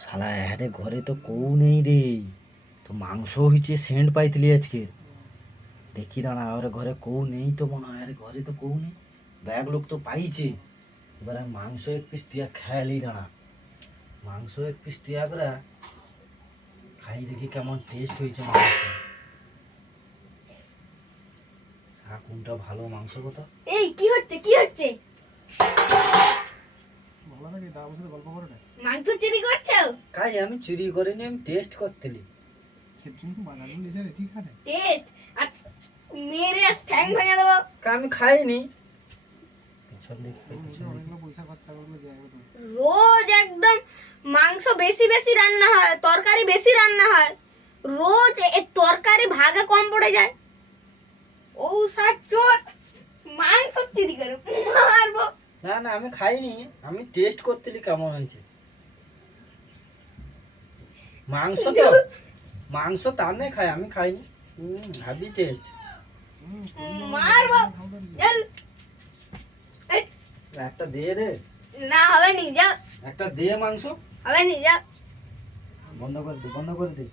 শালা আরে ঘরে তো কৌ নেই রে, তো মাংস হয়েছে সেন্ট পাইতলি আজকে। দেখি দাঁড়া, আরে ঘরে কৌ নেই তো মনে হয়, আরে ঘরে তো কৌ নেই, ব্যাগ লোক তো পাইছে। এবার মাংস এক পিস টিয়া খেয়ালি দাঁড়া, মাংস এক পিস টিয়া করে খাই দেখি কেমন টেস্ট হয়েছে মাংস। কোনটা ভালো মাংস কথা। এই কি হচ্ছে কি হচ্ছে? মাংস চুরি করছো? কাই আমি চুরি করিনি, আমি টেস্ট করতেলি। টেস্ট আর মেরে ঠ্যাং ভেঙে দেবো। আমি খাইনি। রোজ একদম মাংস বেশি বেশি রান্না হয়, তরকারি বেশি রান্না হয়, রোজ তরকারি ভাগে কম পড়ে যায়। ও সাত চোর মাংস চুরি করে মারবো। না না আমি খাইনি, আমি টেস্ট করতেলি কেমন হয়েছে মাংস। তো মাংস তার নেই খাই, আমি খাইনি। হাবি টেস্ট মারবো। একটা দে রে। না হবে নি, যা একটা দে মাংস। হবে নি, যা। বন্ধ করে দে, বন্ধ করে দে।